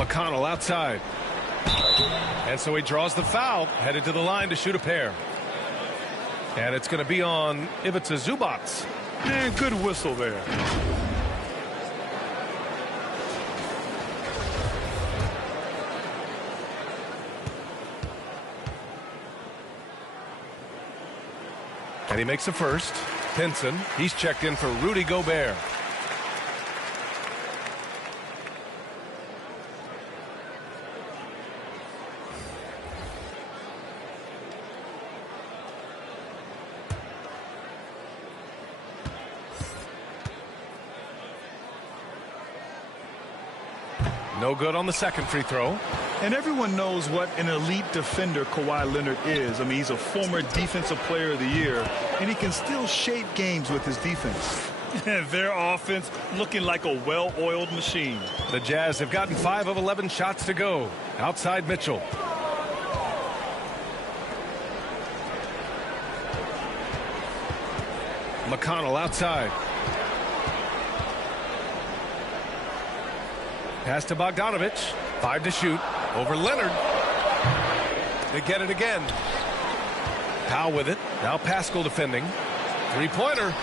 McConnell outside. And so he draws the foul, headed to the line to shoot a pair. And it's going to be on Ivica Zubac. Man, good whistle there. And he makes a first. Pinson, he's checked in for Rudy Gobert. No good on the second free throw. And everyone knows what an elite defender Kawhi Leonard is. I mean, he's a former Defensive Player of the Year, and he can still shape games with his defense. Their offense looking like a well-oiled machine. The Jazz have gotten 5 of 11 shots to go. Outside Mitchell. McConnell outside. Pass to Bogdanovic. 5 to shoot. Over Leonard. They get it again. Powell with it. Now Pascal defending. Three-pointer.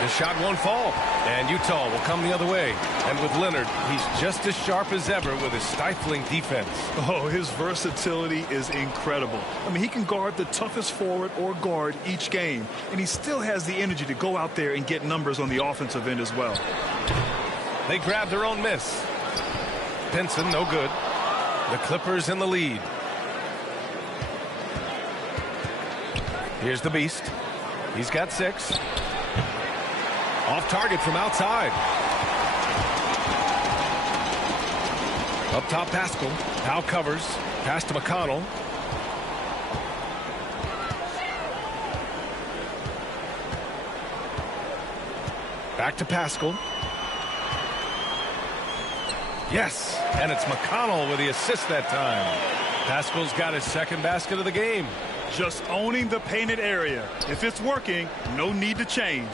The shot won't fall. And Utah will come the other way. And with Leonard, he's just as sharp as ever with his stifling defense. Oh, his versatility is incredible. I mean, he can guard the toughest forward or guard each game. And he still has the energy to go out there and get numbers on the offensive end as well. They grab their own miss. Pinson, no good. The Clippers in the lead. Here's the Beast. He's got 6. Off target from outside. Up top, Pascal. Powell covers. Pass to McConnell. Back to Pascal. Yes, and it's McConnell with the assist that time. Pascal's got his second basket of the game. Just owning the painted area. If it's working, no need to change.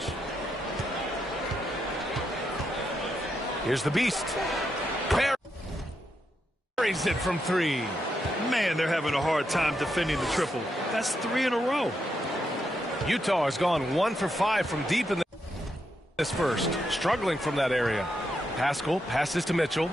Here's the Beast. Buries it from 3. Man, they're having a hard time defending the triple. That's 3 in a row. Utah has gone 1 for 5 from deep in this first. Struggling from that area. Pascal passes to Mitchell.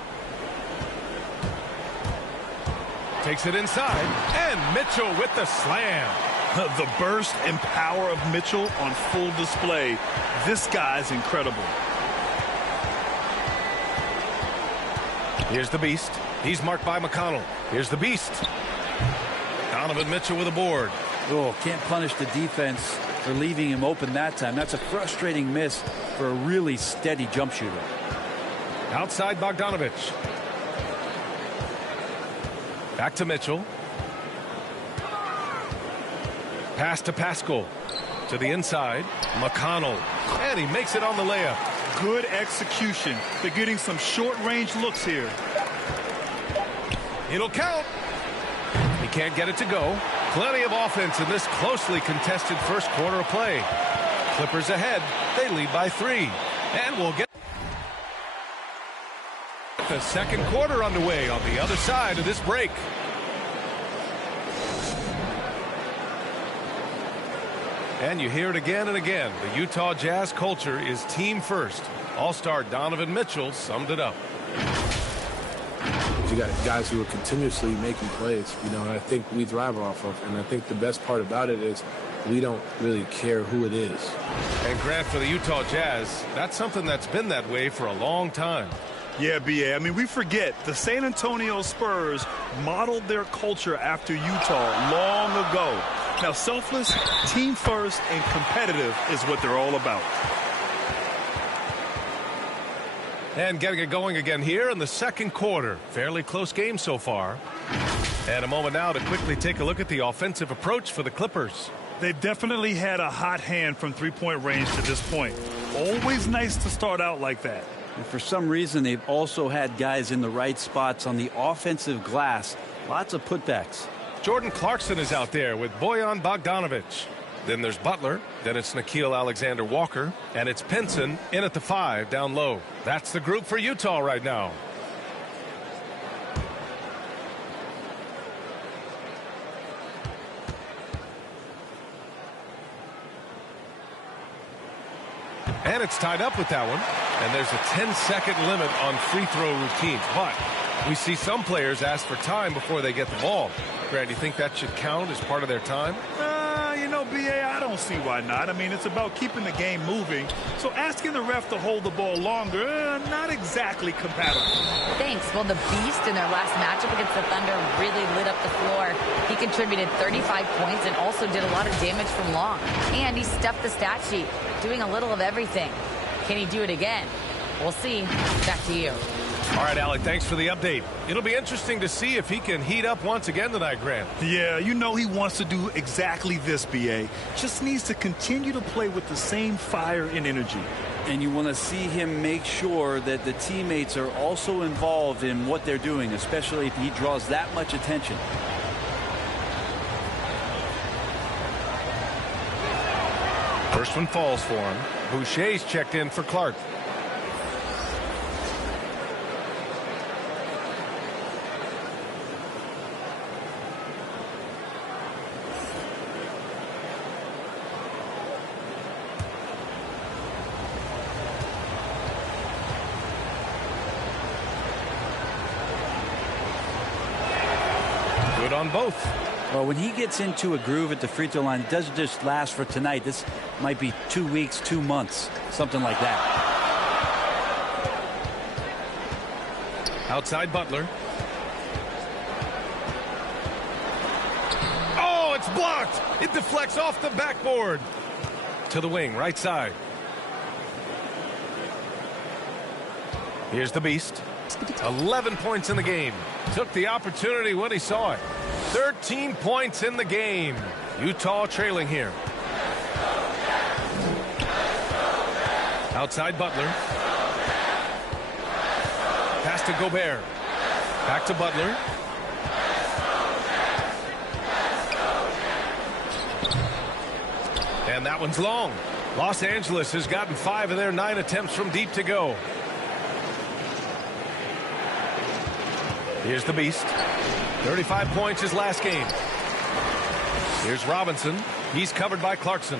Takes it inside. And Mitchell with the slam. The burst and power of Mitchell on full display. This guy's incredible. Here's the Beast. He's marked by McConnell. Here's the Beast. Donovan Mitchell with a board. Oh, can't punish the defense for leaving him open that time. That's a frustrating miss for a really steady jump shooter. Outside Bogdanovic. Back to Mitchell. Pass to Pascal. To the inside. McConnell. And he makes it on the layup. Good execution. They're getting some short-range looks here. It'll count. He can't get it to go. Plenty of offense in this closely contested first quarter of play. Clippers ahead. They lead by 3. And we'll get the second quarter underway on the other side of this break. And you hear it again and again. The Utah Jazz culture is team first. All-star Donovan Mitchell summed it up. You got guys who are continuously making plays, you know, and I think we thrive off of. And I think the best part about it is we don't really care who it is. And Grant, for the Utah Jazz, that's something that's been that way for a long time. Yeah, B.A. I mean, we forget the San Antonio Spurs modeled their culture after Utah long ago. Now, selfless, team first, and competitive is what they're all about. And getting it going again here in the second quarter. Fairly close game so far. And a moment now to quickly take a look at the offensive approach for the Clippers. They've definitely had a hot hand from three-point range to this point. Always nice to start out like that. And for some reason, they've also had guys in the right spots on the offensive glass. Lots of putbacks. Jordan Clarkson is out there with Bojan Bogdanovic. Then there's Butler. Then it's Nickeil Alexander-Walker. And it's Pinson in at the 5 down low. That's the group for Utah right now. And it's tied up with that one. And there's a 10-second limit on free throw routines. But we see some players ask for time before they get the ball. Grant, do you think that should count as part of their time? You know, B.A., I don't see why not. I mean, it's about keeping the game moving. So asking the ref to hold the ball longer, not exactly compatible. Thanks. Well, the Beast in their last matchup against the Thunder really lit up the floor. He contributed 35 points and also did a lot of damage from long. And he stuffed the stat sheet, doing a little of everything. Can he do it again? We'll see. Back to you. All right, Alec, thanks for the update. It'll be interesting to see if he can heat up once again tonight, Grant. Yeah, you know he wants to do exactly this, B.A. Just needs to continue to play with the same fire and energy. And you want to see him make sure that the teammates are also involved in what they're doing, especially if he draws that much attention. First one falls for him. Boucher's checked in for Clark. Good on both. Well, when he gets into a groove at the free throw line, it doesn't just last for tonight. This might be 2 weeks, 2 months, something like that. Outside Butler. Oh, it's blocked. It deflects off the backboard. To the wing, right side. Here's the Beast. 11 points in the game. Took the opportunity when he saw it. 13 points in the game. Utah trailing here. Outside Butler. Pass to Gobert. Back to Butler. And that one's long. Los Angeles has gotten 5 of their 9 attempts from deep to go. Here's the Beast. 35 points his last game. Here's Robinson. He's covered by Clarkson.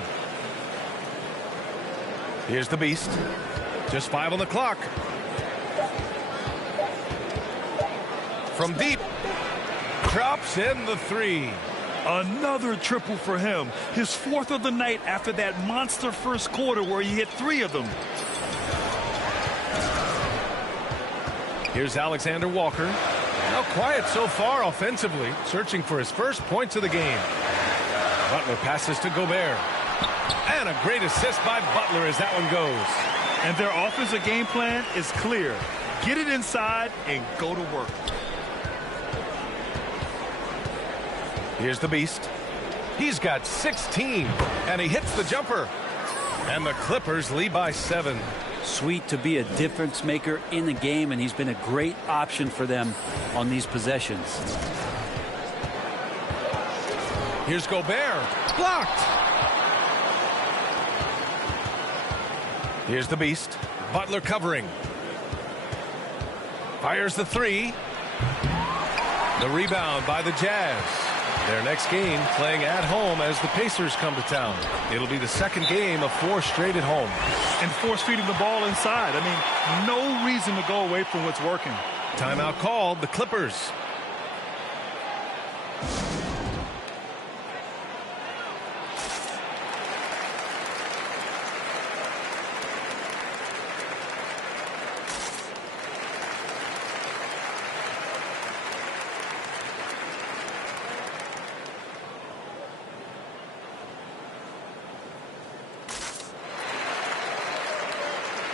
Here's the Beast. Just 5 on the clock. From deep. Drops in the 3. Another triple for him. His 4th of the night after that monster first quarter where he hit 3 of them. Here's Alexander Walker. Now quiet so far offensively, searching for his first points of the game. Butler passes to Gobert. And a great assist by Butler as that one goes. And their offensive game plan is clear. Get it inside and go to work. Here's the Beast. He's got 16, and he hits the jumper. And the Clippers lead by 7. Sweet to be a difference maker in the game, and he's been a great option for them on these possessions. Here's Gobert. Blocked. Here's the Beast. Butler covering. Fires the 3. The rebound by the Jazz. Their next game playing at home as the Pacers come to town. It'll be the second game of 4 straight at home. And force feeding the ball inside. I mean, no reason to go away from what's working. Timeout called, the Clippers.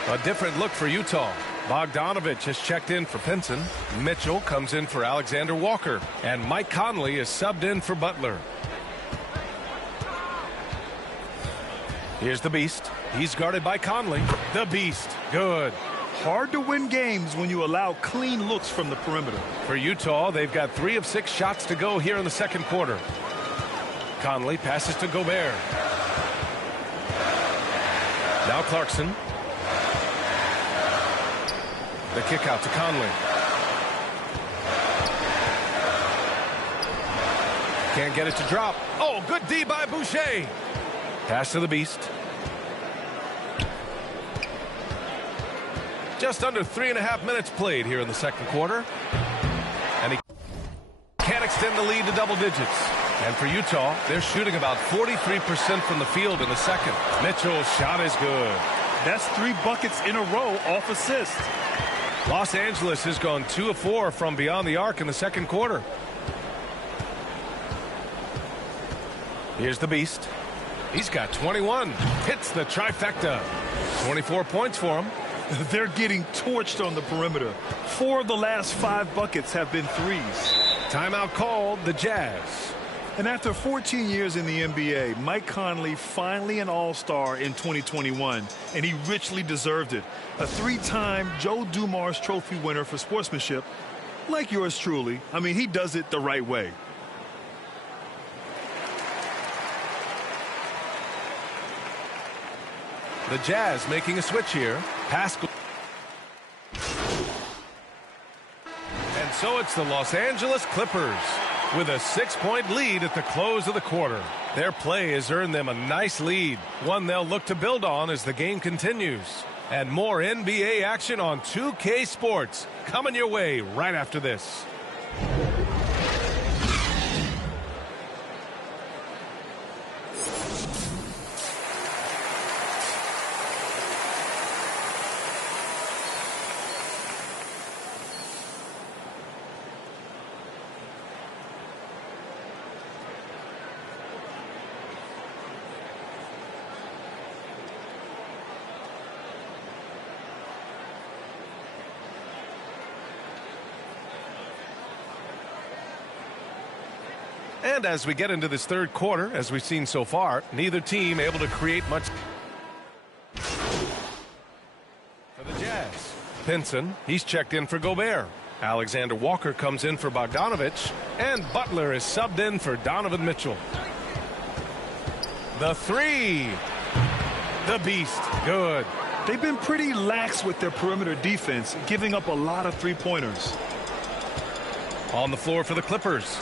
A different look for Utah. Bogdanovich has checked in for Pinson. Mitchell comes in for Alexander Walker. And Mike Conley is subbed in for Butler. Here's the Beast. He's guarded by Conley. The Beast. Good. Hard to win games when you allow clean looks from the perimeter. For Utah, they've got 3 of 6 shots to go here in the second quarter. Conley passes to Gobert. Now Clarkson. The kick out to Conley. Can't get it to drop. Oh, good D by Boucher. Pass to the Beast. Just under 3.5 minutes played here in the second quarter. And he can't extend the lead to double digits. And for Utah, they're shooting about 43% from the field in the second. Mitchell's shot is good. That's 3 buckets in a row off assist. Los Angeles has gone 2 of 4 from beyond the arc in the second quarter. Here's the Beast. He's got 21. Hits the trifecta. 24 points for him. They're getting torched on the perimeter. 4 of the last 5 buckets have been threes. Timeout called, the Jazz. And after 14 years in the NBA, Mike Conley finally an all-star in 2021, and he richly deserved it. A 3-time Joe Dumars Trophy winner for sportsmanship, like yours truly. I mean, he does it the right way. The Jazz making a switch here. Pascal. And so it's the Los Angeles Clippers with a 6-point lead at the close of the quarter. Their play has earned them a nice lead, one they'll look to build on as the game continues. And more NBA action on 2K Sports coming your way right after this. And as we get into this third quarter, as we've seen so far, neither team able to create much. For the Jazz, Pinson, he's checked in for Gobert. Alexander Walker comes in for Bogdanovich, and Butler is subbed in for Donovan Mitchell. The 3. The Beast, good. They've been pretty lax with their perimeter defense, giving up a lot of 3-pointers. On the floor for the Clippers,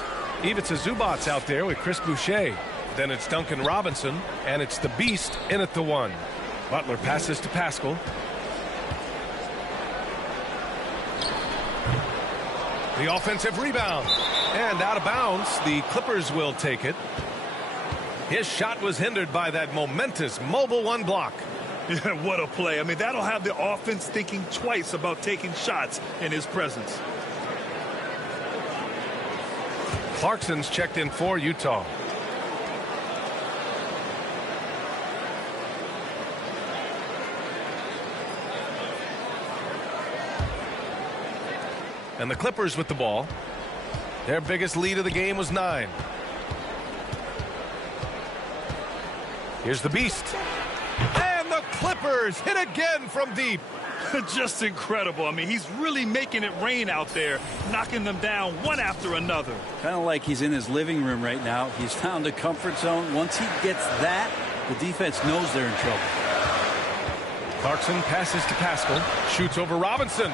Ivica Zubac's out there with Chris Boucher. Then it's Duncan Robinson, and it's the Beast in at the 1. Butler passes to Pascal. The offensive rebound. And out of bounds, the Clippers will take it. His shot was hindered by that momentous mobile 1 block. Yeah, what a play. I mean, that'll have the offense thinking twice about taking shots in his presence. Clarkson's checked in for Utah. And the Clippers with the ball. Their biggest lead of the game was 9. Here's the Beast. And the Clippers hit again from deep. Just incredible. I mean, he's really making it rain out there, knocking them down one after another. Kind of like he's in his living room right now. He's found a comfort zone. Once he gets that, the defense knows they're in trouble. Clarkson passes to Pascal, shoots over Robinson.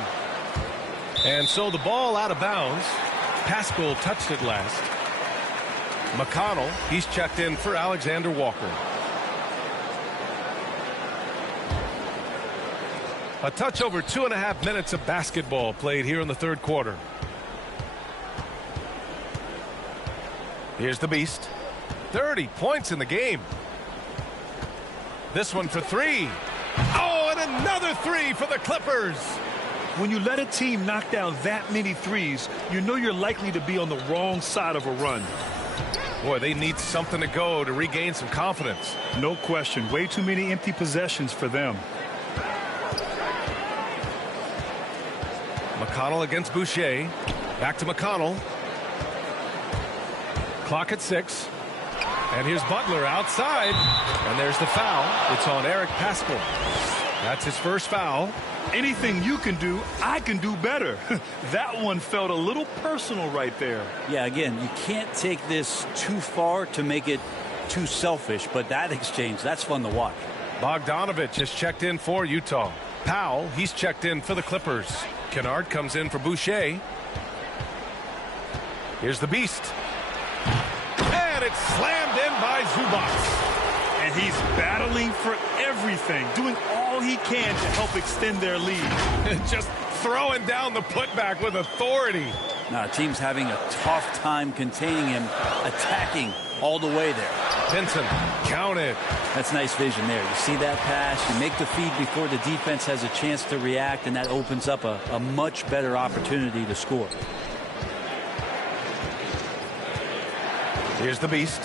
And so the ball out of bounds. Pascal touched it last. McConnell, he's checked in for Alexander Walker. A touch over 2.5 minutes of basketball played here in the third quarter. Here's the Beast. 30 points in the game. This one for 3. Oh, and another 3 for the Clippers. When you let a team knock down that many threes, you know you're likely to be on the wrong side of a run. Boy, they need something to go to regain some confidence. No question. Way too many empty possessions for them. McConnell against Boucher. Back to McConnell. Clock at 6. And here's Butler outside. And there's the foul. It's on Eric Pascal. That's his first foul. Anything you can do, I can do better. That one felt a little personal right there. Yeah, again, you can't take this too far to make it too selfish, but that exchange, that's fun to watch. Bogdanovich has checked in for Utah. Powell, he's checked in for the Clippers. Kennard comes in for Boucher. Here's the Beast. And it's slammed in by Zubac. And he's battling for everything, doing all all he can to help extend their lead. Just throwing down the putback with authority. Now, the team's having a tough time containing him, attacking all the way there. Pinson, count it. That's nice vision there. You see that pass, you make the feed before the defense has a chance to react, and that opens up a much better opportunity to score. Here's the beast.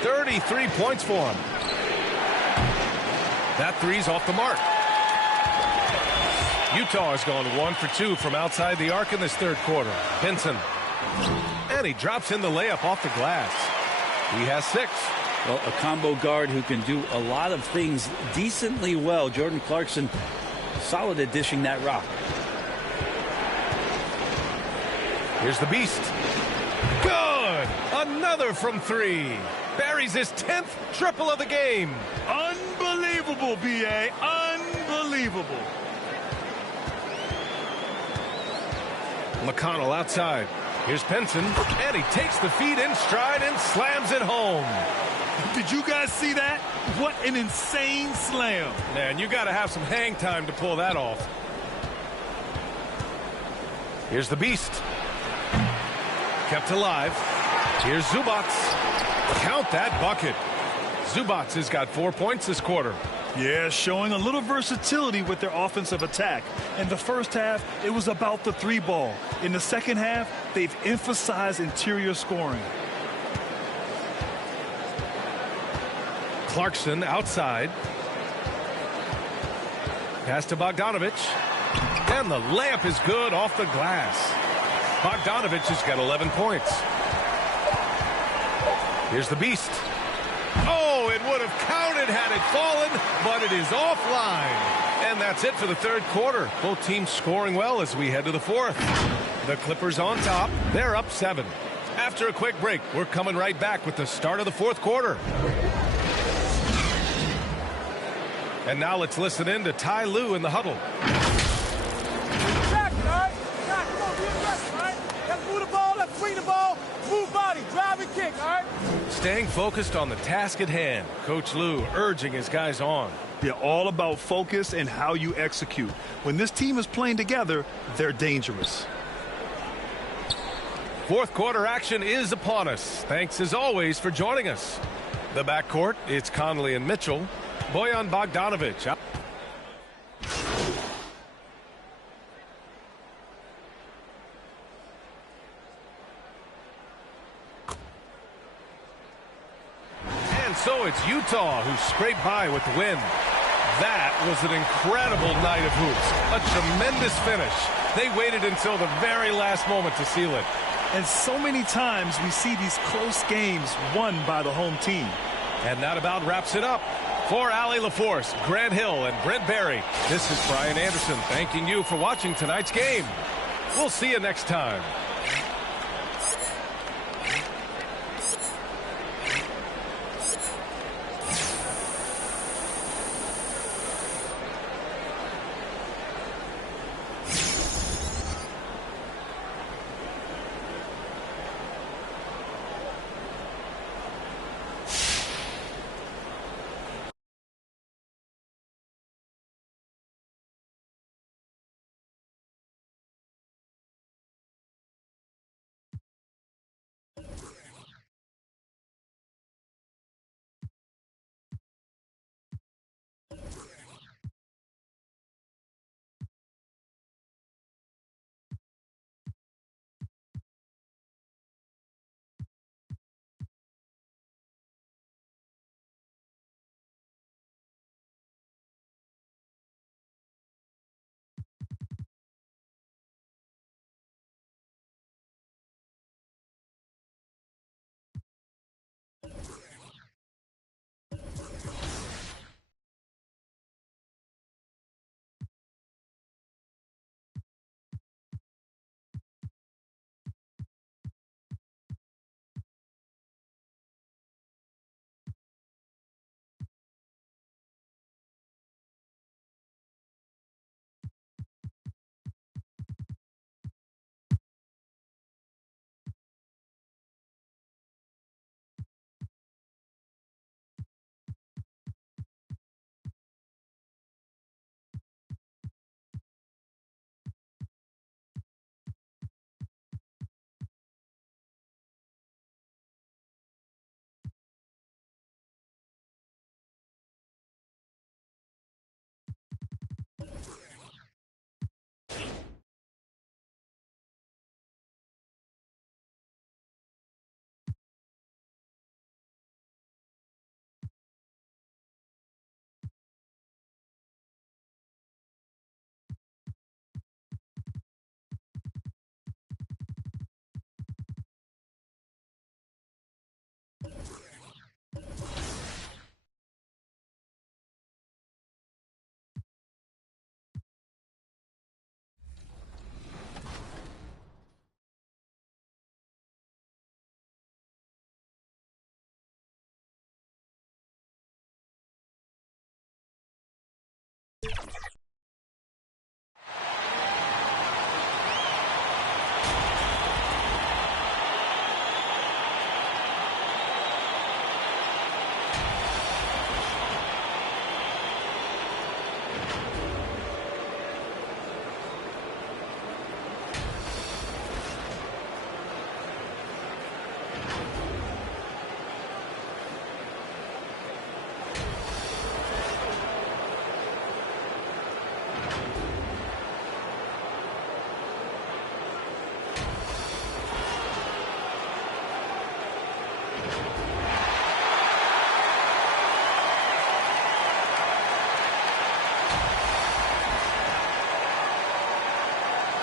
33 points for him. That three's off the mark. Utah has gone 1 for 2 from outside the arc in this third quarter. Pinson. And he drops in the layup off the glass. He has 6. Well, a combo guard who can do a lot of things decently well. Jordan Clarkson, solid at dishing that rock. Here's the beast. Good! Another from 3. Buries his 10th triple of the game. Unbelievable, B.A. Unbelievable. McConnell outside. Here's Pinson, and he takes the feed in stride and slams it home. Did you guys see that? What an insane slam. Man, you got to have some hang time to pull that off. Here's the beast. Kept alive. Here's Zubac. Count that bucket. Zubac has got 4 points this quarter. Yeah, showing a little versatility with their offensive attack. In the first half, it was about the 3-ball. In the second half, they've emphasized interior scoring. Clarkson outside. Pass to Bogdanovich. And the layup is good off the glass. Bogdanovich has got 11 points. Here's the beast. Oh, it would have counted had it fallen, but it is offline. And that's it for the third quarter. Both teams scoring well as we head to the fourth. The Clippers on top. They're up 7. After a quick break, we're coming right back with the start of the fourth quarter. And now let's listen in to Ty Lue in the huddle. Let's move the ball, let's swing the ball, move body, drive and kick, all right? Staying focused on the task at hand. Coach Lue urging his guys on. They're all about focus and how you execute. When this team is playing together, they're dangerous. Fourth quarter action is upon us. Thanks as always for joining us. The backcourt, it's Conley and Mitchell. Bojan Bogdanović. And so it's Utah who scraped by with the win. That was an incredible night of hoops. A tremendous finish. They waited until the very last moment to seal it. And so many times we see these close games won by the home team. And that about wraps it up. For Allie LaForce, Grant Hill, and Brent Barry, this is Brian Anderson thanking you for watching tonight's game. We'll see you next time.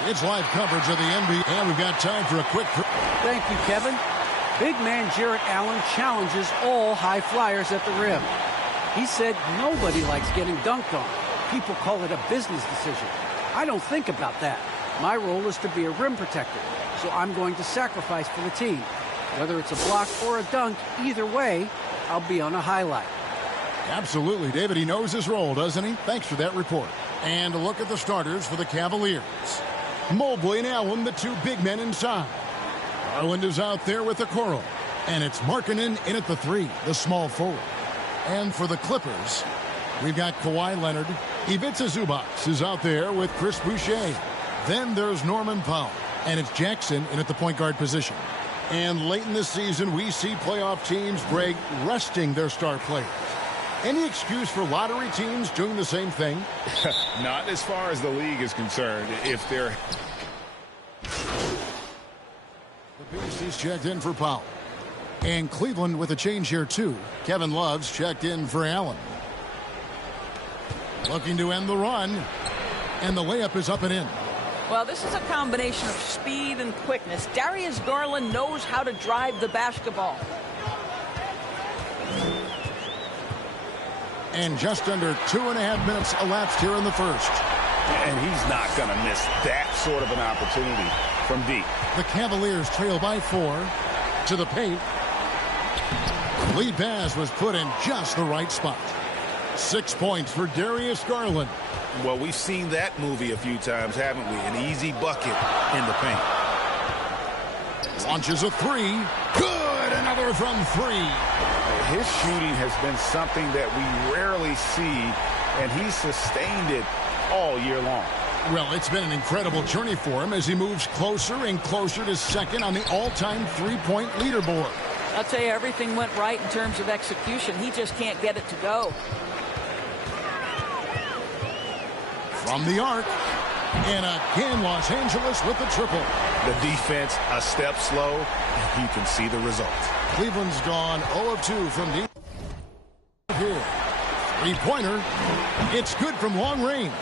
It's live coverage of the NBA, and we've got time for a quick... Thank you, Kevin. Big man Jarrett Allen challenges all high flyers at the rim. He said nobody likes getting dunked on. People call it a business decision. I don't think about that. My role is to be a rim protector, so I'm going to sacrifice for the team. Whether it's a block or a dunk, either way, I'll be on a highlight. Absolutely, David. He knows his role, doesn't he? Thanks for that report. And a look at the starters for the Cavaliers. Mobley and Allen, the two big men inside. Garland is out there with Okoro. And it's Markkanen in at the 3, the small forward. And for the Clippers, we've got Kawhi Leonard. Ivica Zubac is out there with Chris Boucher. Then there's Norman Powell. And it's Jackson in at the point guard position. And late in the season, we see playoff teams, Greg, resting their star players. Any excuse for lottery teams doing the same thing? Not as far as the league is concerned. If they're... The Beast is checked in for Powell. And Cleveland with a change here, too. Kevin Love's checked in for Allen. Looking to end the run. And the layup is up and in. Well, this is a combination of speed and quickness. Darius Garland knows how to drive the basketball. And just under 2.5 minutes elapsed here in the first. And he's not going to miss that sort of an opportunity from deep. The Cavaliers trail by 4 to the paint. Lead pass was put in just the right spot. 6 points for Darius Garland. Well, we've seen that movie a few times, haven't we? An easy bucket in the paint. Launches a 3. Good! Another from 3. His shooting has been something that we rarely see, and he's sustained it all year long. Well, it's been an incredible journey for him as he moves closer and closer to second on the all-time three-point leaderboard. I'll tell you, everything went right in terms of execution. He just can't get it to go. From the arc, and again, Los Angeles with the triple. The defense a step slow, and you can see the result. Cleveland's gone 0 of 2 from deep here. Three-pointer. It's good from long range.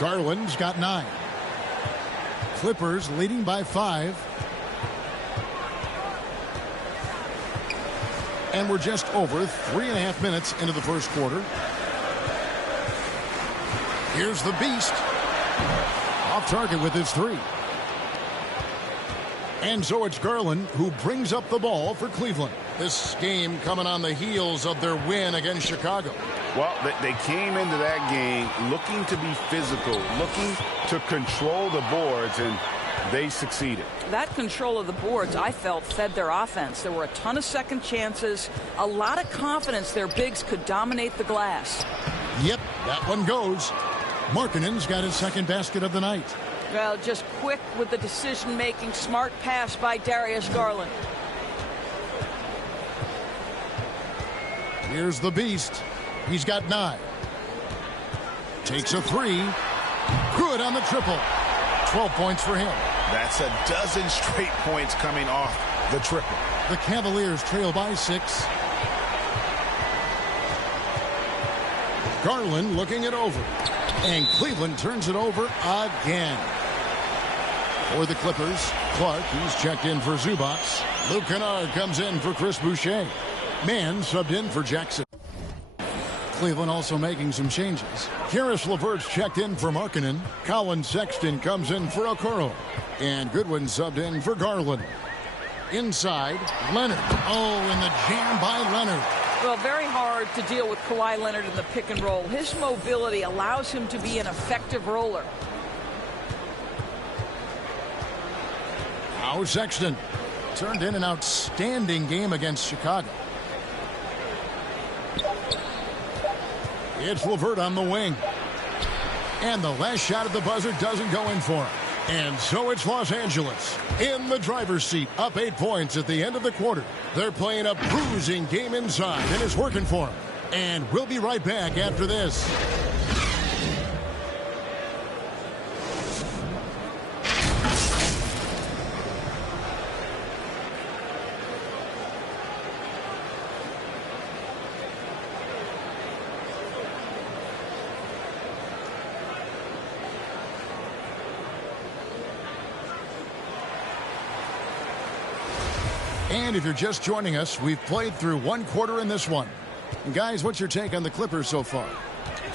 Garland's got 9. Clippers leading by 5. And we're just over 3.5 minutes into the first quarter. Here's the Beast. Off target with his 3. And so it's Garland who brings up the ball for Cleveland. This game coming on the heels of their win against Chicago. Well, they came into that game looking to be physical, looking to control the boards, and they succeeded. That control of the boards, I felt, fed their offense. There were a ton of second chances, a lot of confidence their bigs could dominate the glass. Yep, that one goes. Markkanen's got his second basket of the night. Well, just quick with the decision-making, smart pass by Darius Garland. Here's the beast. He's got 9. Takes a 3. Good on the triple. 12 points for him. That's a dozen straight points coming off the triple. The Cavaliers trail by 6. Garland looking it over. And Cleveland turns it over again. For the Clippers, Clark, he's checked in for Zubac. Luke Kennard comes in for Chris Boucher. Mann subbed in for Jackson. Cleveland also making some changes. Karis LeVert's checked in for Markkanen. Colin Sexton comes in for Okoro. And Goodwin subbed in for Garland. Inside, Leonard. Oh, and the jam by Leonard. Well, very hard to deal with Kawhi Leonard in the pick and roll. His mobility allows him to be an effective roller. Now Sexton turned in an outstanding game against Chicago. It's LeVert on the wing. And the last shot at the buzzer doesn't go in for him. And so it's Los Angeles in the driver's seat, up 8 points at the end of the quarter. They're playing a bruising game inside, and it's working for them. And we'll be right back after this. And if you're just joining us, we've played through 1 quarter in this one. And guys, what's your take on the Clippers so far?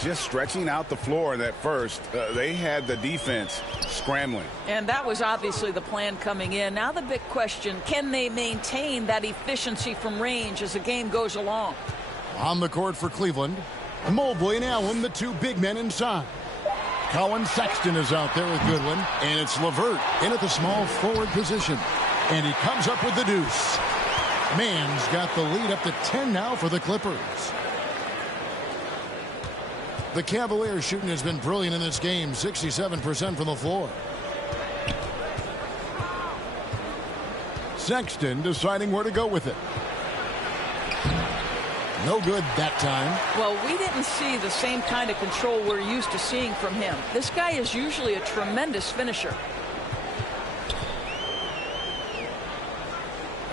Just stretching out the floor in that first. They had the defense scrambling. And that was obviously the plan coming in. Now the big question, can they maintain that efficiency from range as the game goes along? On the court for Cleveland, Mobley and Allen, the 2 big men inside. Colin Sexton is out there with Goodwin, and it's LeVert in at the small forward position. And he comes up with the deuce. Mann's got the lead up to 10 now for the Clippers. The Cavaliers shooting has been brilliant in this game, 67% from the floor. Sexton deciding where to go with it. No good that time. Well, we didn't see the same kind of control we're used to seeing from him. This guy is usually a tremendous finisher.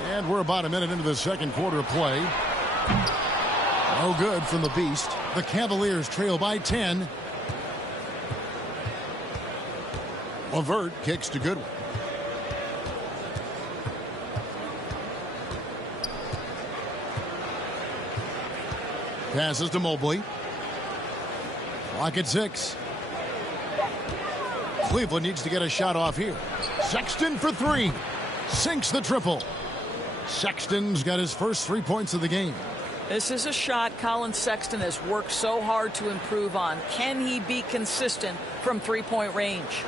And we're about a minute into the second quarter of play. No good from the Beast. The Cavaliers trail by 10. LeVert kicks to Goodwin. Passes to Mobley. Clock at 6. Cleveland needs to get a shot off here. Sexton for 3. Sinks the triple. Sexton's got his first 3 points of the game. This is a shot Colin Sexton has worked so hard to improve on. Can he be consistent from three-point range?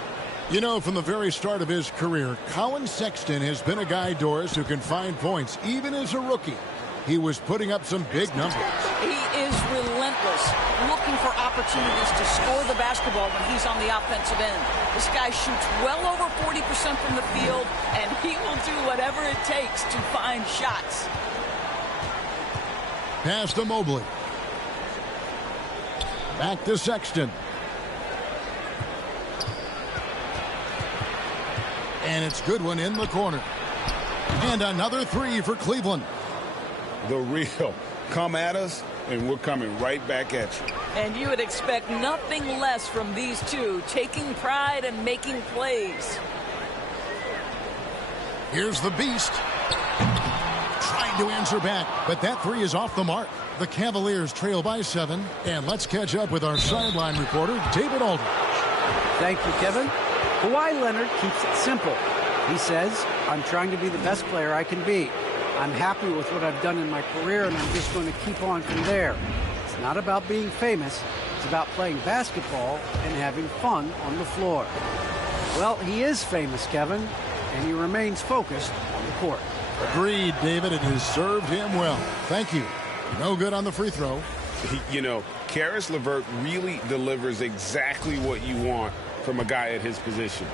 You know, from the very start of his career, Colin Sexton has been a guy, Doris, who can find points, even as a rookie. He was putting up some big numbers. He is relentless, looking for opportunities to score the basketball when he's on the offensive end. This guy shoots well over 40% from the field, and he will do whatever it takes to find shots. Pass to Mobley. Back to Sexton. And it's Goodwin in the corner. And another 3 for Cleveland. The real. Come at us, and we're coming right back at you. And you would expect nothing less from these two, taking pride and making plays. Here's the Beast. Trying to answer back, but that 3 is off the mark. The Cavaliers trail by 7, and let's catch up with our sideline reporter, David Aldridge. Thank you, Kevin. Kawhi Leonard keeps it simple. He says, I'm trying to be the best player I can be. I'm happy with what I've done in my career, and I'm just going to keep on from there. It's not about being famous. It's about playing basketball and having fun on the floor. Well, he is famous, Kevin, and he remains focused on the court. Agreed, David. It has served him well. Thank you. No good on the free throw. You know, Caris LeVert really delivers exactly what you want from a guy at his position,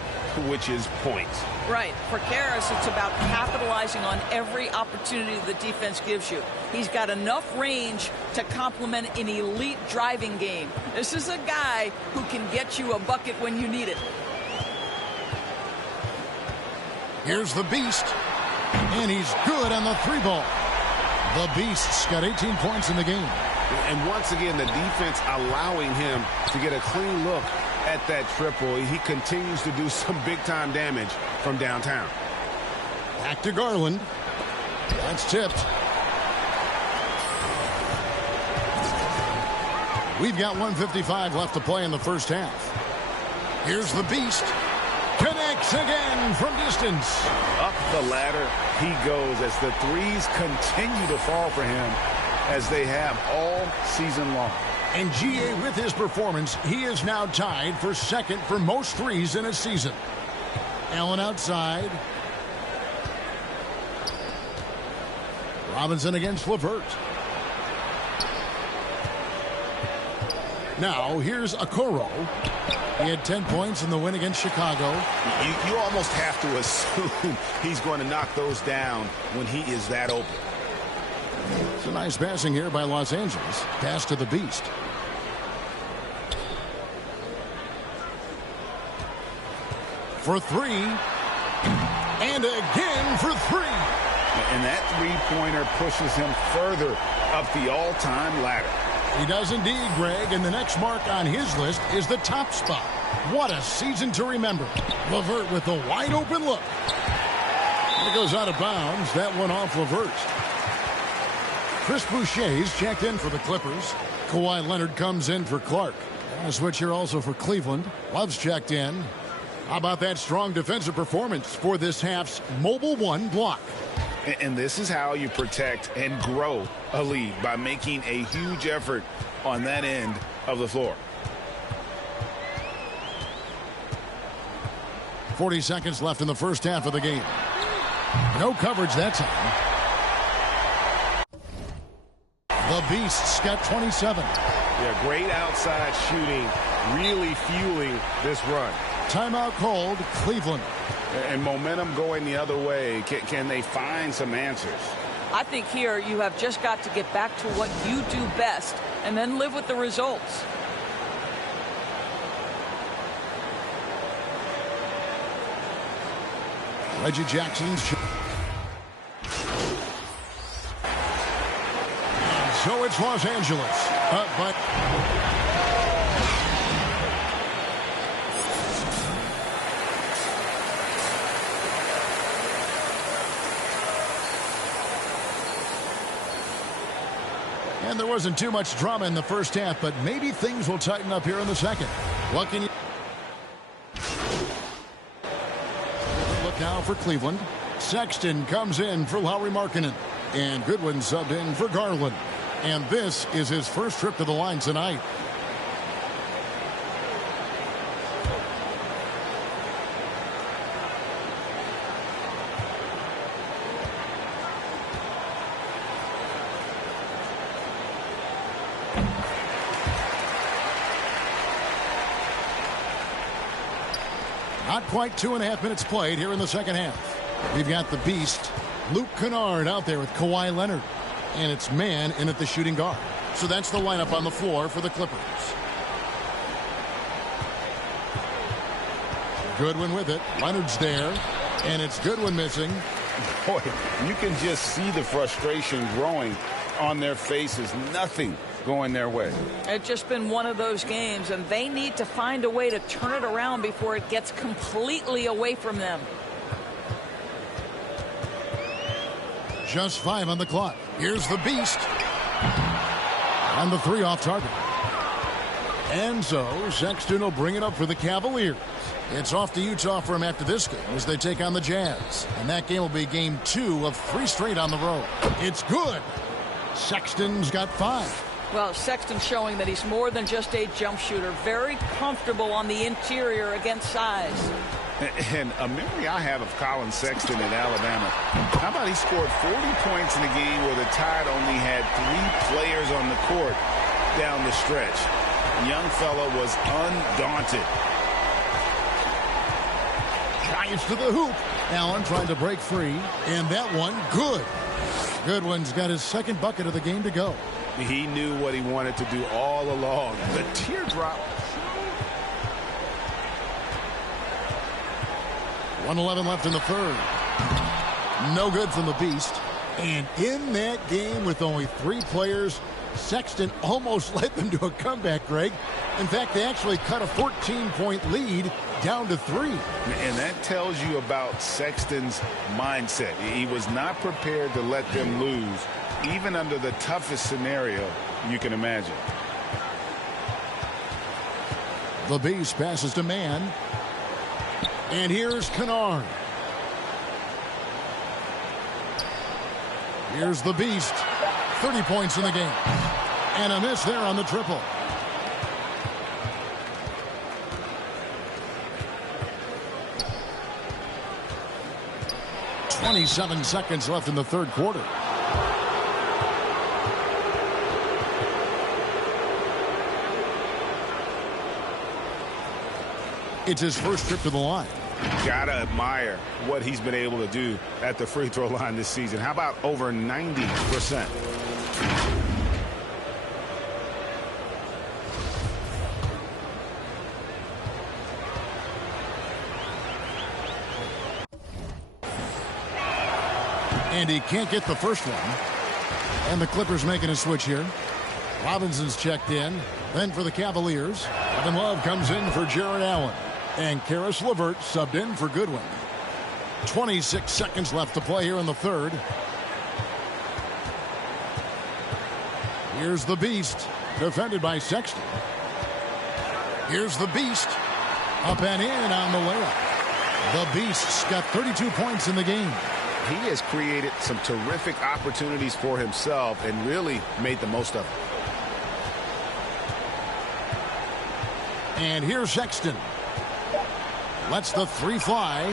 which is points. Right. For Caris, it's about capitalizing on every opportunity the defense gives you. He's got enough range to complement an elite driving game. This is a guy who can get you a bucket when you need it. Here's the Beast, and he's good on the three ball. The Beast's got 18 points in the game. And once again, the defense allowing him to get a clean look at that triple. He continues to do some big-time damage from downtown. Back to Garland. That's tipped. We've got 1:55 left to play in the first half. Here's the Beast. Connects again from distance. Up the ladder he goes as the threes continue to fall for him, as they have all season long. And G.A. with his performance, he is now tied for second for most threes in a season. Allen outside. Robinson against LeVert. Now here's Okoro. He had 10 points in the win against Chicago. You almost have to assume he's going to knock those down when he is that open. It's a nice passing here by Los Angeles. Pass to the Beast. For three. And again for three. And that three-pointer pushes him further up the all-time ladder. He does indeed, Greg, and the next mark on his list is the top spot. What a season to remember. LeVert with a wide-open look. It goes out of bounds. That one off LeVert. Chris Boucher's checked in for the Clippers. Kawhi Leonard comes in for Clark. And a switch here also for Cleveland. Love's checked in. How about that strong defensive performance for this half's Mobile One block? And this is how you protect and grow a lead, by making a huge effort on that end of the floor. 40 seconds left in the first half of the game. No coverage that time. The Beast's got 27. Yeah, great outside shooting, really fueling this run. Timeout called, Cleveland. And momentum going the other way. Can they find some answers? I think here you have just got to get back to what you do best and then live with the results. Reggie Jackson's so it's Los Angeles. But and there wasn't too much drama in the first half, but maybe things will tighten up here in the second. What can you look now for Cleveland? Sexton comes in for Lauri Markkanen, and Goodwin subbed in for Garland. And this is his first trip to the line tonight. Not quite 2.5 minutes played here in the second half. We've got the Beast, Luke Kennard, out there with Kawhi Leonard. And it's man in at the shooting guard. So that's the lineup on the floor for the Clippers. Goodwin with it. Leonard's there. And it's Goodwin missing. Boy, you can just see the frustration growing on their faces. Nothing going their way. It's just been one of those games, and they need to find a way to turn it around before it gets completely away from them. Just 5 on the clock. Here's the Beast. And the 3 off target. And so Sexton will bring it up for the Cavaliers. It's off to Utah for him after this game as they take on the Jazz. And that game will be game 2 of 3 straight on the road. It's good. Sexton's got 5. Well, Sexton's showing that he's more than just a jump shooter. Very comfortable on the interior against size. And a memory I have of Colin Sexton in Alabama. How about he scored 40 points in a game where the Tide only had 3 players on the court down the stretch. Young fella was undaunted. Drives to the hoop. Allen trying to break free, and that one good. Goodwin's got his second bucket of the game to go. He knew what he wanted to do all along. The teardrop. 1:11 left in the third. No good from the Beast. And in that game with only 3 players, Sexton almost led them to a comeback, Greg. In fact, they actually cut a 14-point lead down to 3. And that tells you about Sexton's mindset. He was not prepared to let them lose, even under the toughest scenario you can imagine. The Beast passes to Mann. And here's Kennard. Here's the Beast. 30 points in the game. And a miss there on the triple. "27 seconds left in the third quarter. It's his first trip to the line. Gotta admire what he's been able to do at the free throw line this season. How about over 90%? And he can't get the first one. And the Clippers making a switch here. Robinson's checked in. Then for the Cavaliers, Kevin Love comes in for Jarrett Allen. And Karis LeVert subbed in for Goodwin. 26 seconds left to play here in the third. Here's the Beast, defended by Sexton. Here's the Beast, up and in on the layup. The Beast's got 32 points in the game. He has created some terrific opportunities for himself and really made the most of it. And here's Sexton. Lets the 3 fly.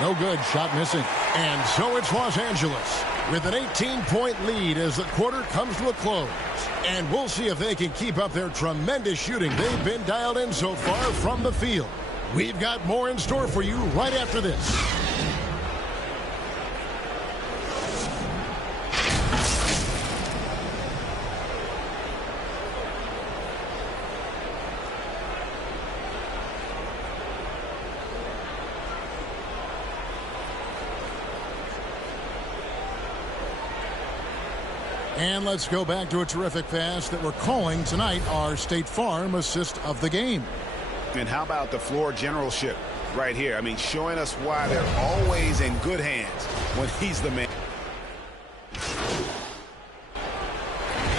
No good. Shot missing. And so it's Los Angeles with an 18-point lead as the quarter comes to a close. And we'll see if they can keep up their tremendous shooting they've been dialed in so far from the field. We've got more in store for you right after this. And let's go back to a terrific pass that we're calling tonight our State Farm assist of the game. And how about the floor generalship right here? I mean, showing us why they're always in good hands when he's the man.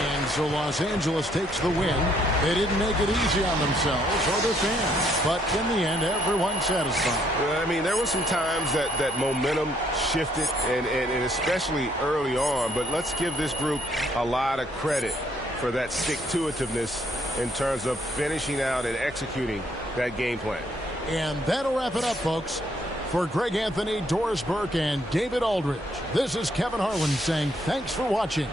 And so Los Angeles takes the win. They didn't make it easy on themselves or their fans. But in the end, everyone's satisfied. I mean, there were some times that momentum shifted, and especially early on. But let's give this group a lot of credit for that stick-to-itiveness in terms of finishing out and executing that game plan. And that'll wrap it up, folks. For Greg Anthony, Doris Burke, and David Aldridge, this is Kevin Harlan saying thanks for watching.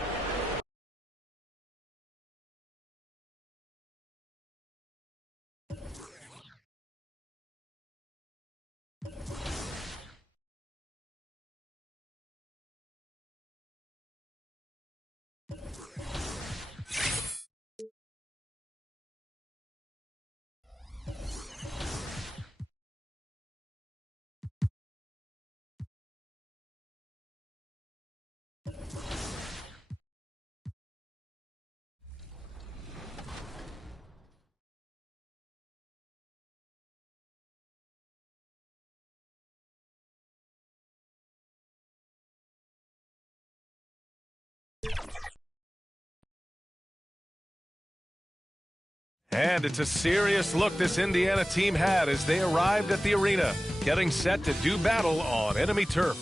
And it's a serious look this Indiana team had as they arrived at the arena, getting set to do battle on enemy turf.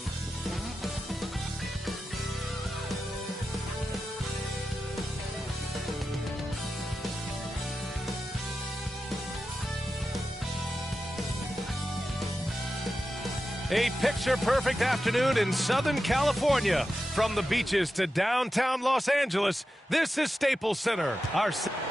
A picture-perfect afternoon in Southern California. From the beaches to downtown Los Angeles, this is Staples Center.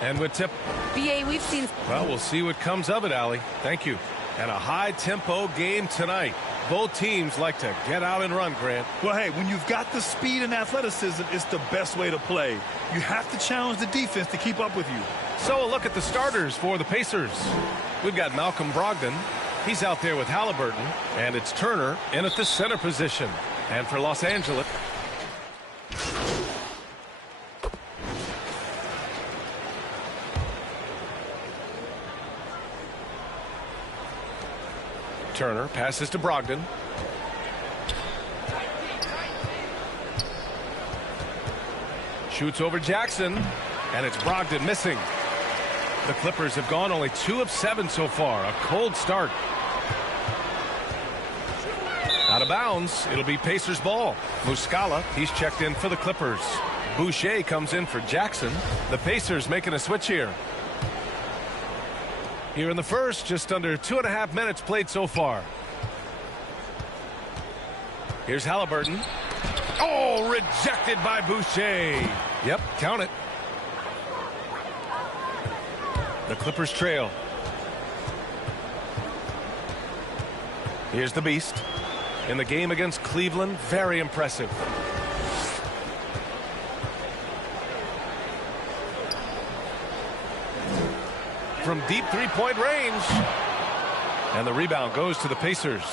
And with tip... BA, we've seen... Well, we'll see what comes of it, Allie. Thank you. And a high-tempo game tonight. Both teams like to get out and run, Grant. Well, hey, when you've got the speed and athleticism, it's the best way to play. You have to challenge the defense to keep up with you. So a look at the starters for the Pacers. We've got Malcolm Brogdon. He's out there with Halliburton, and it's Turner in at the center position. And for Los Angeles, Turner passes to Brogdon. Shoots over Jackson, and it's Brogdon missing. The Clippers have gone only 2 of 7 so far. A cold start. Out of bounds. It'll be Pacers ball. Muscala, he's checked in for the Clippers. Boucher comes in for Jackson. The Pacers making a switch here. Here in the first, just under 2.5 minutes played so far. Here's Halliburton. Oh, rejected by Boucher. Yep, count it. The Clippers trail. Here's the Beast. In the game against Cleveland, very impressive. From deep three-point range. And the rebound goes to the Pacers.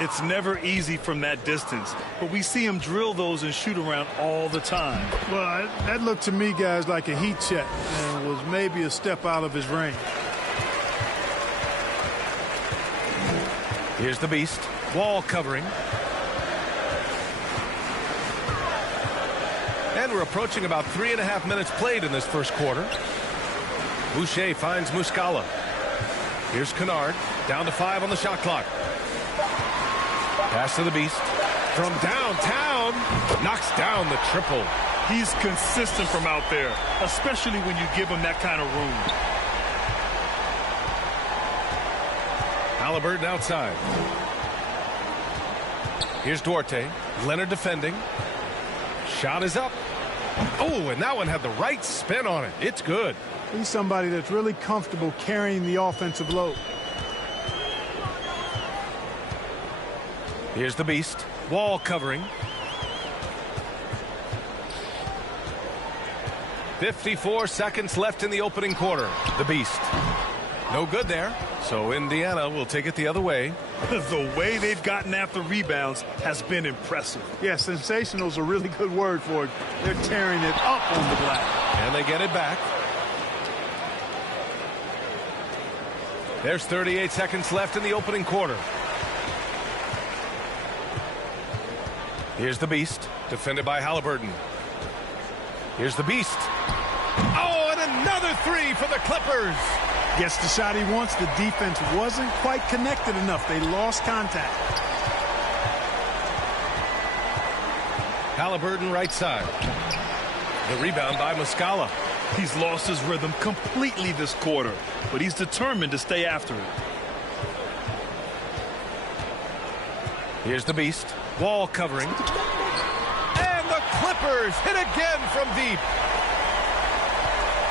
It's never easy from that distance, but we see him drill those and shoot around all the time. Well, that looked to me, guys, like a heat check and was maybe a step out of his range. Here's the Beast. Wall covering. And we're approaching about 3.5 minutes played in this first quarter. Boucher finds Muscala. Here's Kennard. Down to 5 on the shot clock. Pass to the Beast. From downtown. Knocks down the triple. He's consistent from out there, especially when you give him that kind of room. Halliburton outside. Here's Duarte. Leonard defending. Shot is up. Oh, and that one had the right spin on it. It's good. He's somebody that's really comfortable carrying the offensive load. Here's the Beast. Wall covering. 54 seconds left in the opening quarter. The Beast. No good there. So Indiana will take it the other way. The way they've gotten after rebounds has been impressive. Yeah, sensational is a really good word for it. They're tearing it up on the glass. And they get it back. There's 38 seconds left in the opening quarter. Here's the Beast, defended by Halliburton. Here's the Beast. Oh, and another three for the Clippers. Gets the shot he wants. The defense wasn't quite connected enough. They lost contact. Halliburton right side. The rebound by Muscala. He's lost his rhythm completely this quarter, but he's determined to stay after it. Here's the Beast. Wall covering. And the Clippers hit again from deep.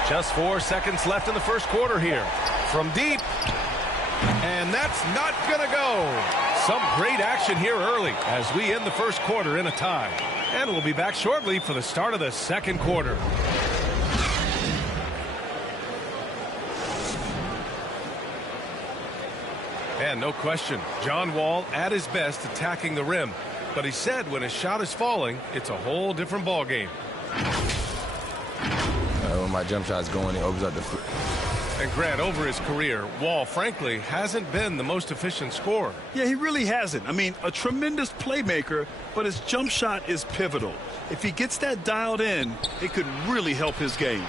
Just 4 seconds left in the first quarter here. From deep. And that's not going to go. Some great action here early as we end the first quarter in a tie. And we'll be back shortly for the start of the second quarter. And no question, John Wall at his best attacking the rim. But he said when his shot is falling, it's a whole different ball game. When my jump shot's going, it opens up the floor. And Grant, over his career, Wall, frankly, hasn't been the most efficient scorer. Yeah, he really hasn't. I mean, a tremendous playmaker, but his jump shot is pivotal. If he gets that dialed in, it could really help his game.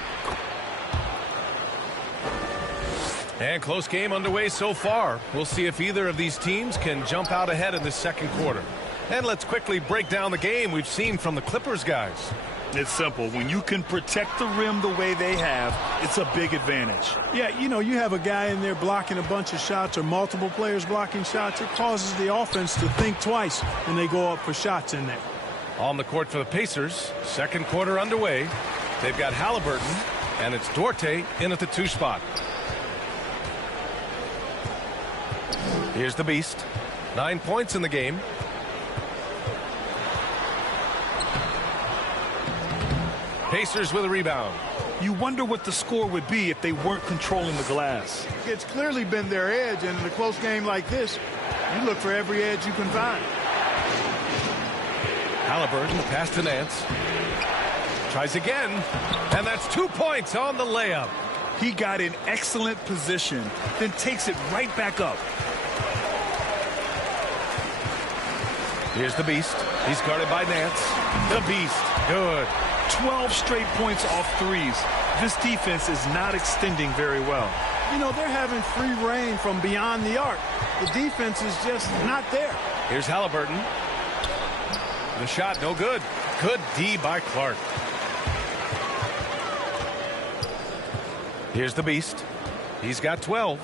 And close game underway so far. We'll see if either of these teams can jump out ahead in the second quarter. And let's quickly break down the game we've seen from the Clippers guys. It's simple. When you can protect the rim the way they have, it's a big advantage. Yeah, you know, you have a guy in there blocking a bunch of shots or multiple players blocking shots. It causes the offense to think twice when they go up for shots in there. On the court for the Pacers, second quarter underway. They've got Halliburton, and it's Duarte in at the 2 spot. Here's the Beast. 9 points in the game. Pacers with a rebound. You wonder what the score would be if they weren't controlling the glass. It's clearly been their edge, and in a close game like this, you look for every edge you can find. Halliburton, the pass to Nance. Tries again, and that's 2 points on the layup. He got in excellent position, then takes it right back up. Here's the Beast. He's guarded by Nance. The Beast, good. 12 straight points off threes. This defense is not extending very well. You know, they're having free reign from beyond the arc. The defense is just not there. Here's Halliburton. The shot, no good. Good D by Clark. Here's the Beast. He's got 12.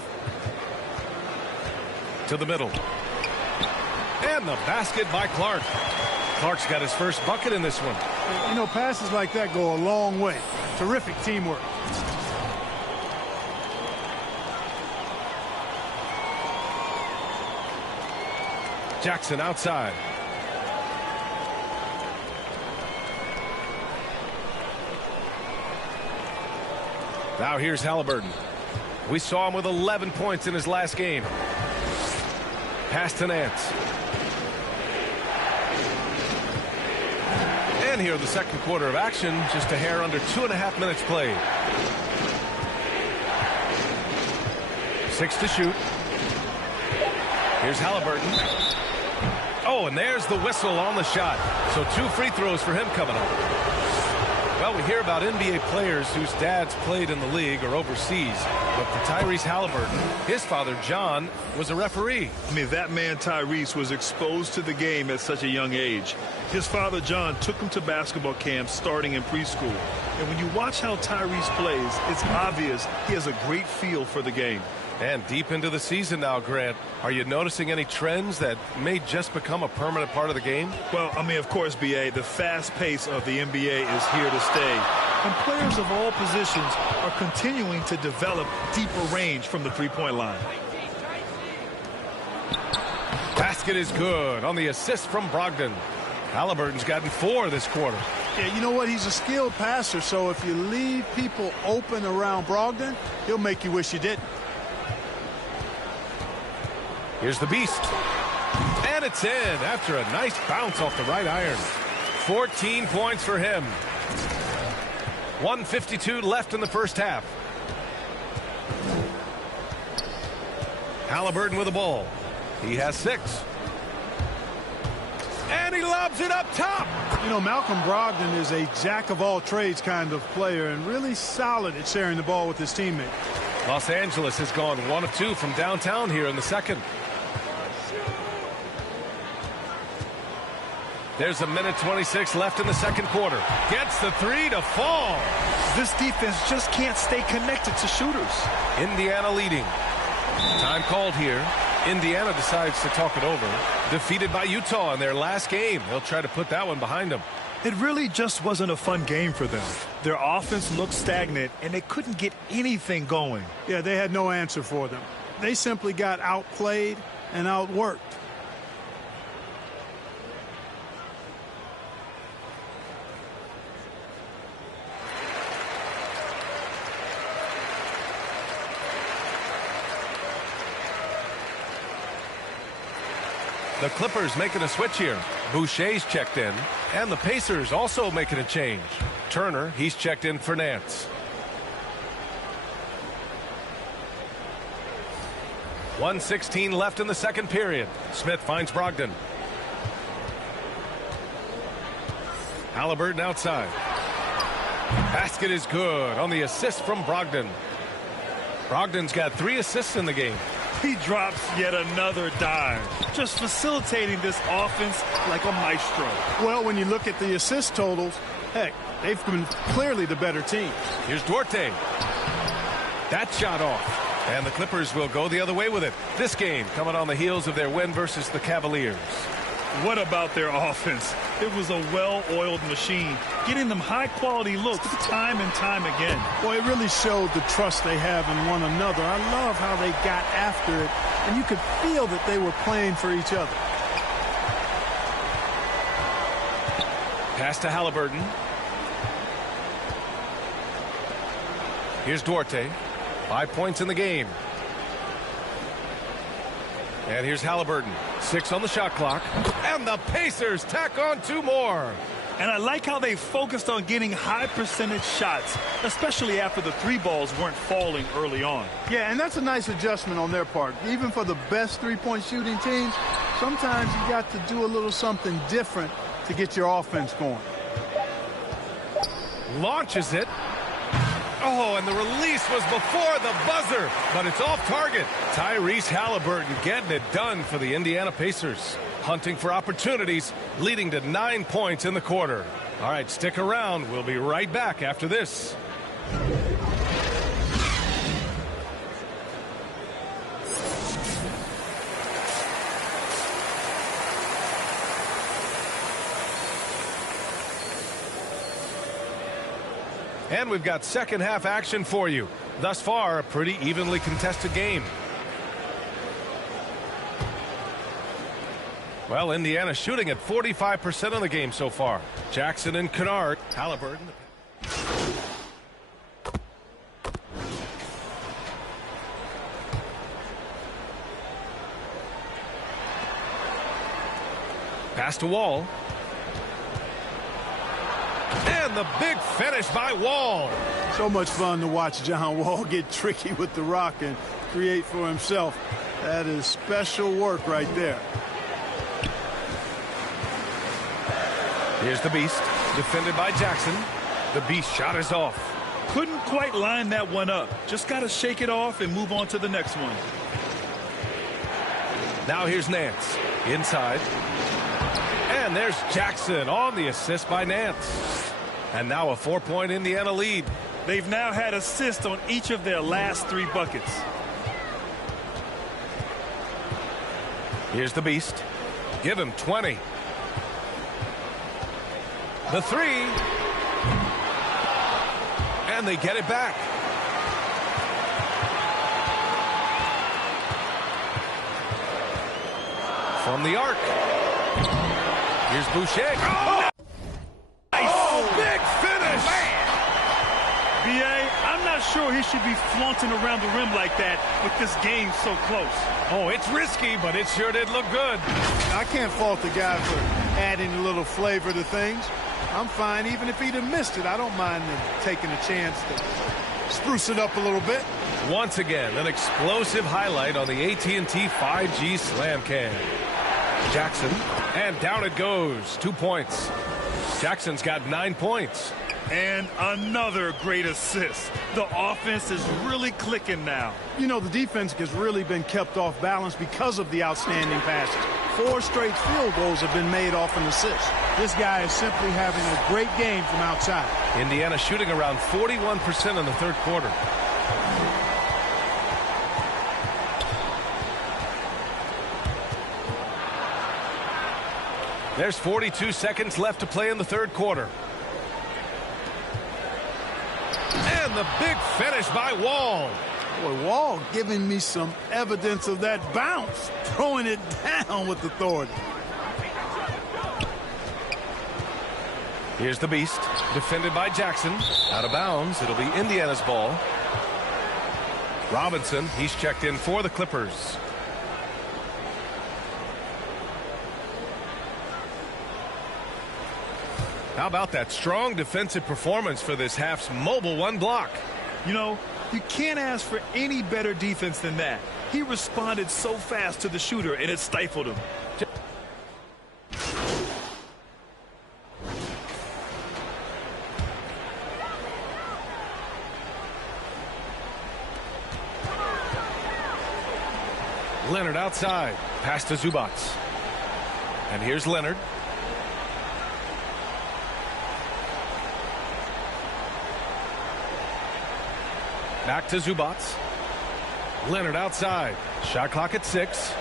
To the middle. And the basket by Clark. Clark's got his first bucket in this one. You know, passes like that go a long way. Terrific teamwork. Jackson outside. Now here's Halliburton. We saw him with 11 points in his last game. Pass to Nance. And here in the second quarter of action, just a hair under 2.5 minutes played. 6 to shoot. Here's Halliburton. Oh, and there's the whistle on the shot. So 2 free throws for him coming up. Well, we hear about NBA players whose dads played in the league or overseas. But for Tyrese Halliburton, his father, John, was a referee. I mean, that man, Tyrese, was exposed to the game at such a young age. His father, John, took him to basketball camps starting in preschool. And when you watch how Tyrese plays, it's obvious he has a great feel for the game. And deep into the season now, Grant, are you noticing any trends that may just become a permanent part of the game? Well, I mean, of course, B.A., the fast pace of the NBA is here to stay. And players of all positions are continuing to develop deeper range from the three-point line. Basket is good on the assist from Brogdon. Halliburton's gotten 4 this quarter. Yeah, you know what? He's a skilled passer, so if you leave people open around Brogdon, he'll make you wish you didn't. Here's the Beast. And it's in after a nice bounce off the right iron. 14 points for him. 1:52 left in the first half. Halliburton with the ball. He has 6. And he lobs it up top. You know, Malcolm Brogdon is a jack-of-all-trades kind of player and really solid at sharing the ball with his teammates. Los Angeles has gone 1 of 2 from downtown here in the second. There's a minute 26 left in the second quarter. Gets the 3 to fall. This defense just can't stay connected to shooters. Indiana leading. Time called here. Indiana decides to talk it over. Defeated by Utah in their last game. They'll try to put that one behind them. It really just wasn't a fun game for them. Their offense looked stagnant, and they couldn't get anything going. Yeah, they had no answer for them. They simply got outplayed and outworked. The Clippers making a switch here. Boucher's checked in. And the Pacers also making a change. Turner, he's checked in for Nance. 1:16 left in the second period. Smith finds Brogdon. Halliburton outside. Basket is good on the assist from Brogdon. Brogdon's got 3 assists in the game. He drops yet another dime, just facilitating this offense like a maestro. Well, when you look at the assist totals, heck, they've been clearly the better team. Here's Duarte. That shot off. And the Clippers will go the other way with it. This game coming on the heels of their win versus the Cavaliers. What about their offense? It was a well-oiled machine, getting them high-quality looks time and time again. Well, it really showed the trust they have in one another. I love how they got after it, and you could feel that they were playing for each other. Pass to Halliburton. Here's Duarte. 5 points in the game. And here's Halliburton. 6 on the shot clock. And the Pacers tack on 2 more. And I like how they focused on getting high percentage shots, especially after the 3 balls weren't falling early on. Yeah, and that's a nice adjustment on their part. Even for the best three-point shooting teams, sometimes you got to do a little something different to get your offense going. Launches it. Oh, and the release was before the buzzer, but it's off target. Tyrese Halliburton getting it done for the Indiana Pacers. Hunting for opportunities, leading to 9 points in the quarter. All right, stick around. We'll be right back after this. And we've got second half action for you. Thus far, a pretty evenly contested game. Well, Indiana shooting at 45% of the game so far. Jackson and Kennard. Halliburton. Pass to Wall. And the big finish by Wall. So much fun to watch John Wall get tricky with the rock and create for himself. That is special work right there. Here's the Beast, defended by Jackson. The Beast shot is off. Couldn't quite line that one up. Just got to shake it off and move on to the next one. Now here's Nance. Inside. And there's Jackson on the assist by Nance. And now a 4-point Indiana lead. They've now had assists on each of their last 3 buckets. Here's the Beast. Give him 20. The 3. And they get it back. From the arc. Here's Boucher. Oh! Nice. Oh, big finish. B.A., I'm not sure he should be flaunting around the rim like that with this game so close. Oh, it's risky, but it sure did look good. I can't fault the guy for adding a little flavor to things. I'm fine even if he'd have missed it. I don't mind him taking a chance to spruce it up a little bit. Once again, an explosive highlight on the AT&T 5G Slam Cam. Jackson, and down it goes. 2 points. Jackson's got 9 points. And another great assist. The offense is really clicking now. You know, the defense has really been kept off balance because of the outstanding passes. 4 straight field goals have been made off an assist. This guy is simply having a great game from outside. Indiana shooting around 41% in the third quarter. There's 42 seconds left to play in the third quarter. And the big finish by Wall. Boy, Wall giving me some evidence of that bounce, throwing it down with authority. Here's the Beast, defended by Jackson. Out of bounds, it'll be Indiana's ball. Robinson, he's checked in for the Clippers. How about that strong defensive performance for this half's mobile 1 block? You know, you can't ask for any better defense than that. He responded so fast to the shooter, and it stifled him. Leonard outside. Pass to Zubac. And here's Leonard. Back to Zubac. Leonard outside. Shot clock at 6.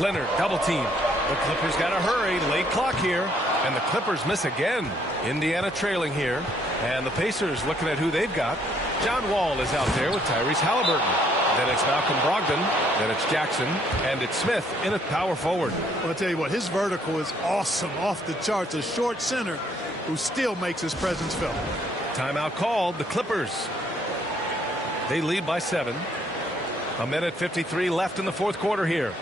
Leonard double team. The Clippers got to hurry. Late clock here. And the Clippers miss again. Indiana trailing here. And the Pacers looking at who they've got. John Wall is out there with Tyrese Halliburton. Then it's Malcolm Brogdon. Then it's Jackson. And it's Smith in at power forward. Well, I'll tell you what, his vertical is awesome, off the charts. A short center who still makes his presence felt. Timeout called. The Clippers. They lead by 7. 1:53 left in the fourth quarter here.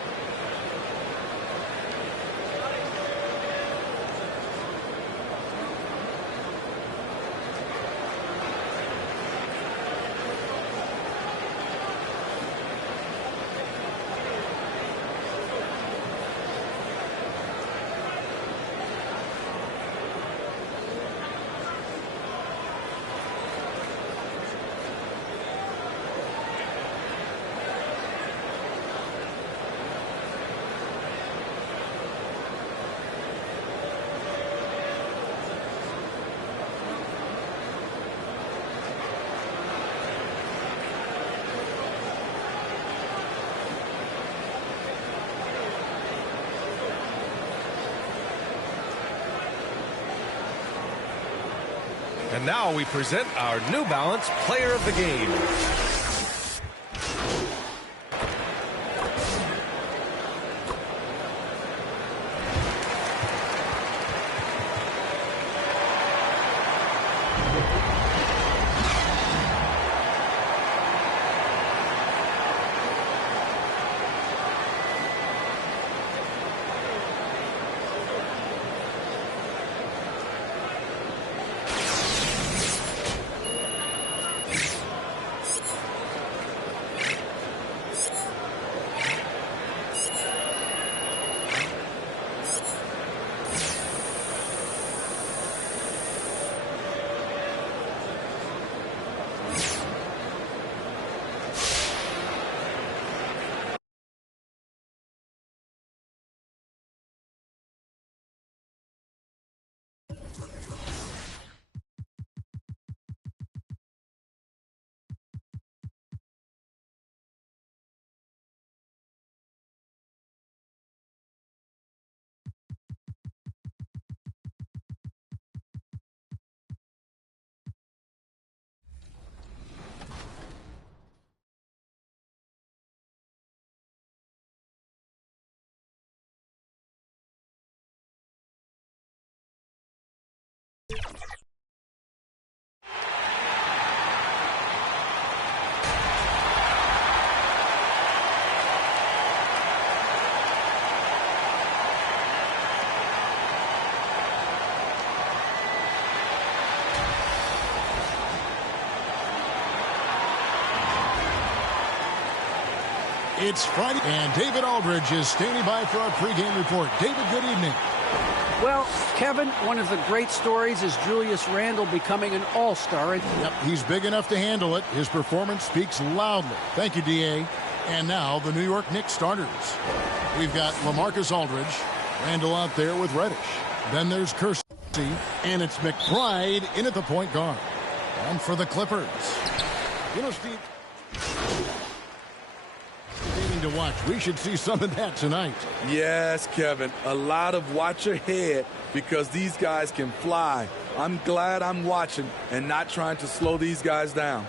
And now we present our New Balance Player of the Game. It's Friday, and David Aldridge is standing by for our pregame report. David, good evening. Well, Kevin, one of the great stories is Julius Randle becoming an all-star. Yep, he's big enough to handle it. His performance speaks loudly. Thank you, D.A. And now the New York Knicks starters. We've got LaMarcus Aldridge, Randle out there with Reddish. Then there's Kersey, and it's McBride in at the point guard. And for the Clippers, you know, Steve, to watch. We should see some of that tonight. Yes, Kevin. A lot of watch ahead because these guys can fly. I'm glad I'm watching and not trying to slow these guys down.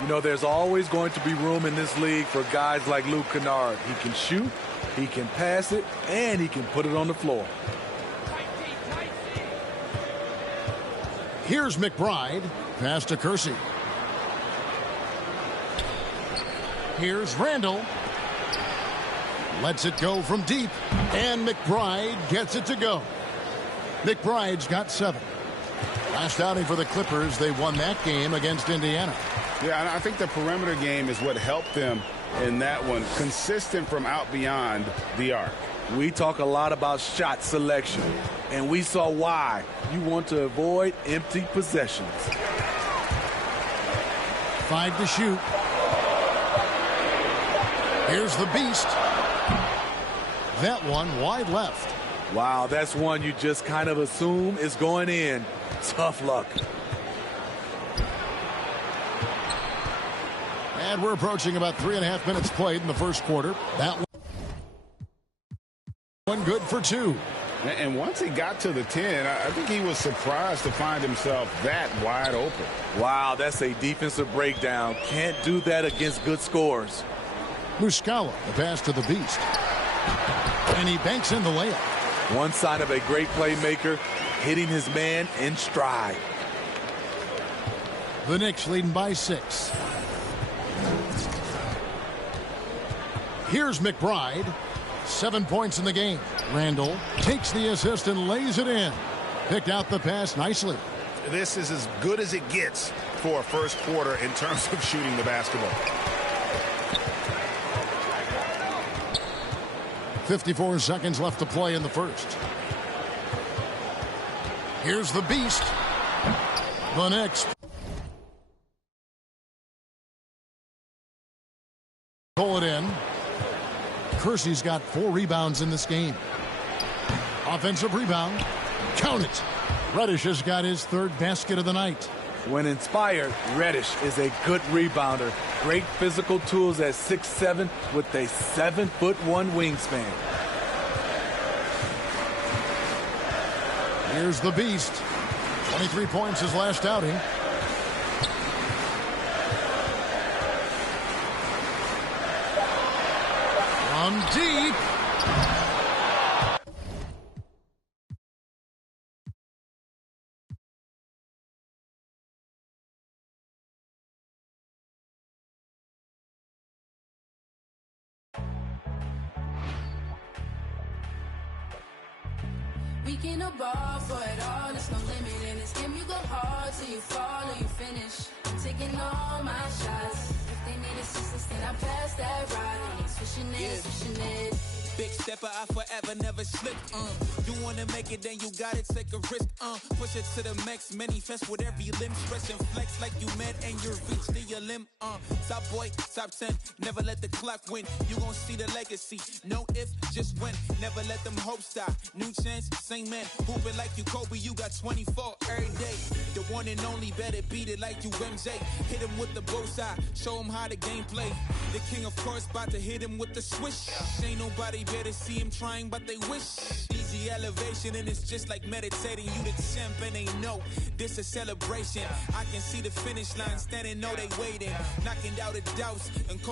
You know, there's always going to be room in this league for guys like Luke Kennard. He can shoot, he can pass it, and he can put it on the floor. Here's McBride. Pass to Kersey. Here's Randle. Lets it go from deep. And McBride gets it to go. McBride's got 7. Last outing for the Clippers, they won that game against Indiana. Yeah, and I think the perimeter game is what helped them in that one. Consistent from out beyond the arc. We talk a lot about shot selection, and we saw why. You want to avoid empty possessions. 5 to shoot. Here's the beast. That one wide left. Wow, that's one you just kind of assume is going in. Tough luck. And we're approaching about 3.5 minutes played in the first quarter. That one good for 2. And once he got to the 10, I think he was surprised to find himself that wide open. Wow, that's a defensive breakdown. Can't do that against good scores. Muscala, the pass to the beast. And he banks in the layup. One sign of a great playmaker, hitting his man in stride. The Knicks leading by 6. Here's McBride. 7 points in the game. Randall takes the assist and lays it in. Picked out the pass nicely. This is as good as it gets for a first quarter in terms of shooting the basketball. 54 seconds left to play in the first. Here's the beast. The Knicks pull it in. Kersey's got 4 rebounds in this game. Offensive rebound. Count it. Reddish has got his 3rd basket of the night. When inspired, Reddish is a good rebounder. Great physical tools at 6'7" with a 7'1" wingspan. Here's the beast. 23 points his last outing. From deep. We can ball for it all, there's no limit in this game. You go hard till you fall or you finish. I'm taking all my shots. If they need assistance, then I pass that ride. I ain't switching it. Big stepper, I forever never slip. You wanna make it, then you gotta take a risk. Push it to the max, manifest with every limb. Stretch and flex like you mad and you reach to your limb. Top boy, top 10, never let the clock win. You gon' see the legacy, no if, just win. Never let them hopes die. New chance, same man. Hooping like you Kobe, you got 24 every day. The one and only, better beat it like you MJ. Hit him with the bullseye, show him how the game play. The king, of course, about to hit him with the swish. Ain't nobody better see him trying, but they wish. Easy elevation, and it's just like meditating. You the champ, and they know this a celebration. I can see the finish line, standing, know they waiting. Knocking out the doubts and